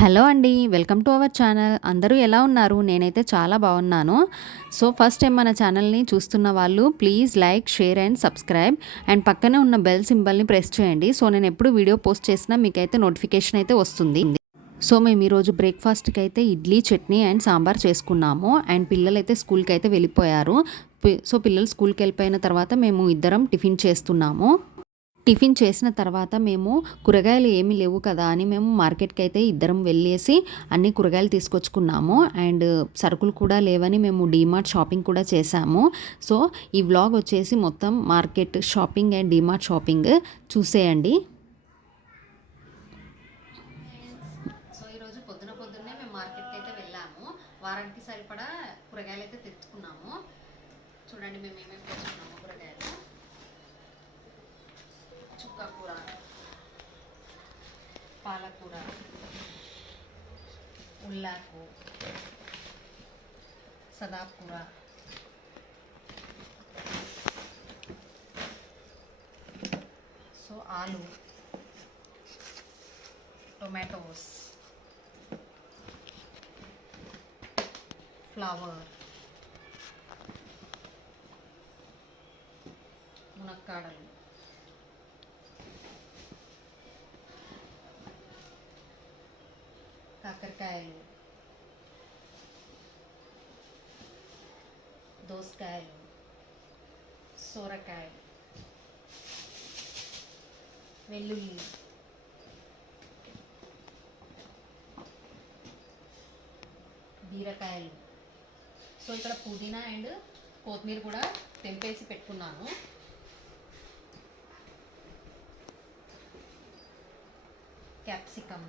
Hello అండి welcome to our channel. అందరూ ఎలా ఉన్నారు? నేనైతే చాలా బాగున్నాను. సో ఫస్ట్ టైం మన ఛానల్ని చూస్తున్న వాళ్ళు please like share and subscribe. And పక్కనే ఉన్న బెల్ సింబల్ని ప్రెస్ చేయండి. సో నేను ఎప్పుడు వీడియో పోస్ట్ చేసినా మీకైతే నోటిఫికేషన్ అయితే వస్తుంది. సో మేము ఈరోజు బ్రేక్ఫాస్ట్కి అయితే ఇడ్లీ చట్నీ అండ్ సాంబార్ చేసుకున్నాము. అండ్ పిల్లలు అయితే స్కూల్కి అయితే వెళ్ళిపోయారు సో పిల్లలు స్కూల్కి వెళ్ళిపోయిన తర్వాత మేము ఇద్దరం టిఫిన్ చేస్తున్నాము. టిఫిన్ చేసిన తర్వాత మేము కూరగాయలు ఏమీ లేవు కదా అని మేము మార్కెట్కి అయితే ఇద్దరం వెళ్ళేసి అన్ని కూరగాయలు తీసుకొచ్చుకున్నాము. అండ్ సరుకులు కూడా లేవని మేము డీమార్ట్ షాపింగ్ కూడా చేసాము సో ఈ వ్లాగ్ వచ్చేసి మొత్తం market shopping and DMart shopping. చూసేయండి. మేము మార్కెట్కి అయితే వెళ్ళాము. వారానికి సరిపడా కూరగాయలు అయితే తెచ్చుకున్నాము. చూడండి మేము చుక్కకూర పాలకూర ఉల్లాకు సదాకూర సో ఆలు టొమాటోస్ ఫ్లవర్ మునక్కాడలు కాకరకాయలు దోసకాయలు సోరకాయలు వెల్లుల్లి బీరకాయలు. సో ఇక్కడ పుదీనా అండ్ కొత్తిమీర కూడా తెంపేసి పెట్టుకున్నాను. క్యాప్సికమ్.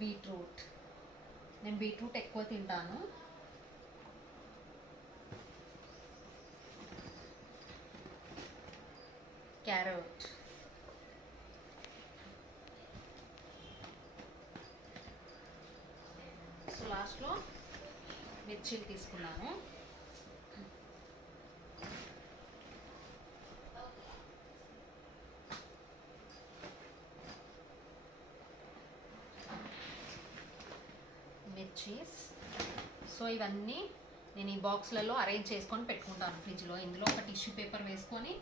బీట్రూట్. నేను బీట్రూట్ ఎక్కువ తింటాను. క్యారెట్. సో లాస్ట్లో మిర్చీలు తీసుకున్నాను. సో ఇవన్నీ నేను ఈ బాక్స్లలో అరేంజ్ చేసుకొని పెట్టుకుంటాను ఫ్రిడ్జ్లో. ఇందులో ఒక టిష్యూ పేపర్ వేసుకొని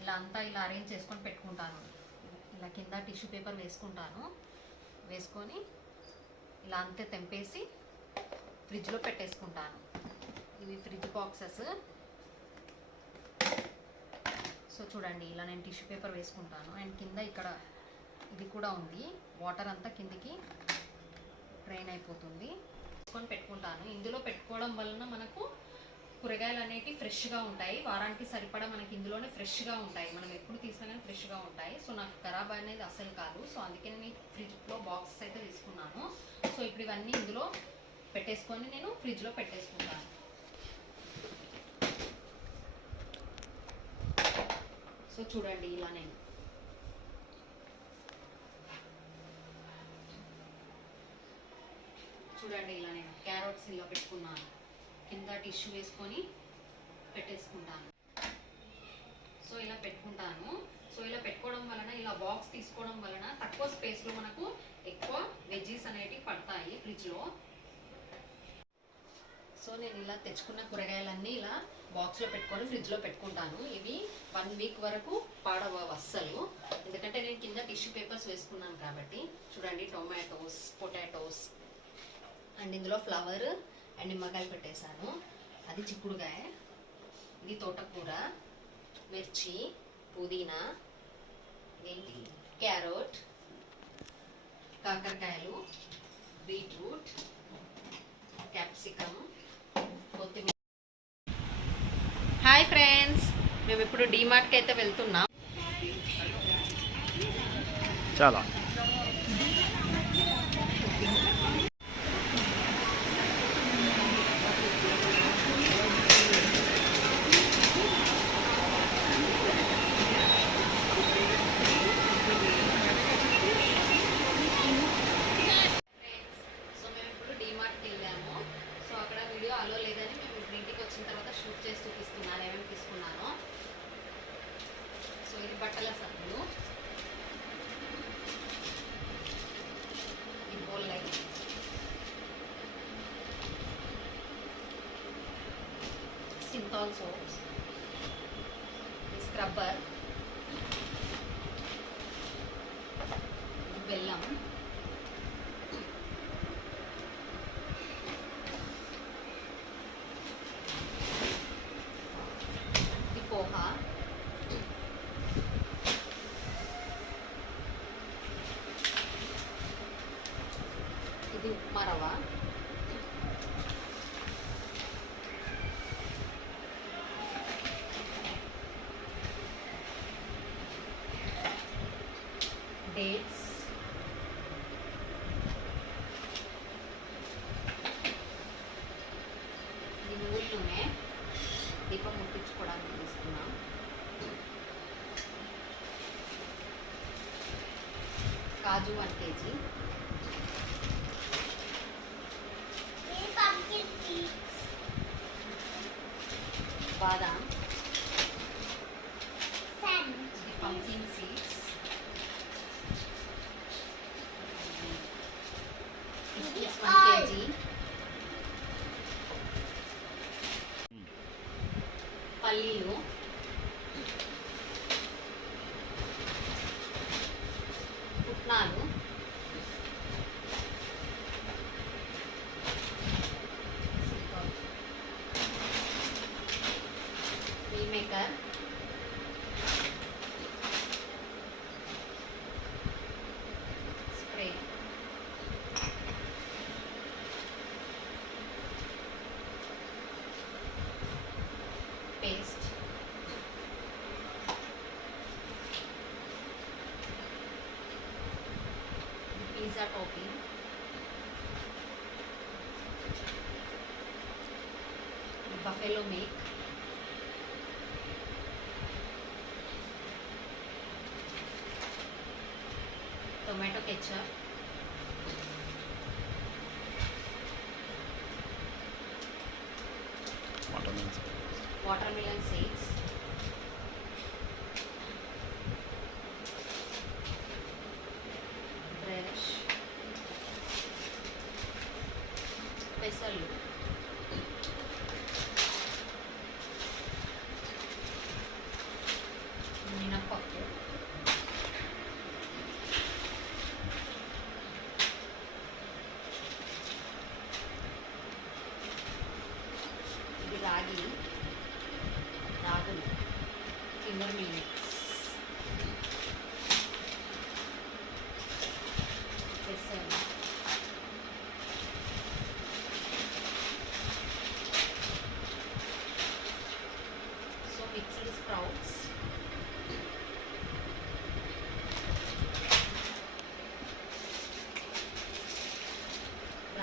ఇలా అంతా ఇలా అరేంజ్ చేసుకొని పెట్టుకుంటాను. ఇలా కింద టిష్యూ పేపర్ వేసుకుంటాను. వేసుకొని ఇలా అంతే తెంపేసి ఫ్రిడ్జ్లో పెట్టేసుకుంటాను. ఇవి ఫ్రిడ్జ్ బాక్సెస్. సో చూడండి ఇలా నేను టిష్యూ పేపర్ వేసుకుంటాను. అండ్ కింద ఇక్కడ ఇది కూడా ఉంది. వాటర్ అంతా కిందికి డ్రైన్ అయిపోతుంది. తీసుకొని పెట్టుకుంటాను. ఇందులో పెట్టుకోవడం వలన మనకు కూరగాయలు అనేవి ఫ్రెష్గా ఉంటాయి. వారానికి సరిపడా మనకి ఇందులోనే ఫ్రెష్గా ఉంటాయి. మనం ఎప్పుడు తీసినా కానీ ఫ్రెష్గా ఉంటాయి. సో నాకు ఖరాబ్ అనేది అసలు కాదు. సో అందుకే నేను ఫ్రిడ్జ్లో బాక్సెస్ అయితే తీసుకున్నాను. సో ఇప్పుడు ఇవన్నీ ఇందులో పెట్టేసుకొని నేను ఫ్రిడ్జ్లో పెట్టేసుకుంటాను. సో చూడండి ఇలా నేను చూడండి ఇలా నేను క్యారెట్స్ ఇలా పెట్టుకున్నాను. కింద టిష్యూ వేసుకొని పెట్టేసుకుంటాను. సో ఇలా పెట్టుకుంటాను. సో ఇలా పెట్టుకోవడం వలన ఇలా బాక్స్ తీసుకోవడం వలన తక్కువ స్పేస్లో మనకు ఎక్కువ వెజ్జీస్ అనేటివి పడతాయి ఫ్రిడ్జ్లో సో నేను ఇలా తెచ్చుకున్న కూరగాయలన్నీ ఇలా బాక్స్లో పెట్టుకొని ఫ్రిడ్జ్లో పెట్టుకుంటాను. ఇవి వన్ వీక్ వరకు పాడవ అస్సలు. ఎందుకంటే నేను కింద టిష్యూ పేపర్స్ వేసుకున్నాను కాబట్టి. చూడండి టొమాటోస్ పొటాటోస్ అండ్ ఇందులో ఫ్లవర్ అండ్ నిమ్మకాయలు పెట్టేశాను. అది చిక్కుడుకాయ ఇది తోటకూర మిర్చి పుదీనా ఏంటి క్యారెట్ కాకరకాయలు బీట్రూట్ క్యాప్సికమ్ కొత్తిమీర. హాయ్ ఫ్రెండ్స్ మేము ఇప్పుడు డీమార్ట్కి అయితే వెళ్తున్నాం. చాలా. os outros. Esse trabalho, దీపం ముట్టించుకోవడానికి తీసుకున్నాం. కాజు one KG. buffalo milk. tomato ketchup watermelon seeds watermelon seeds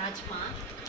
That's Rajma.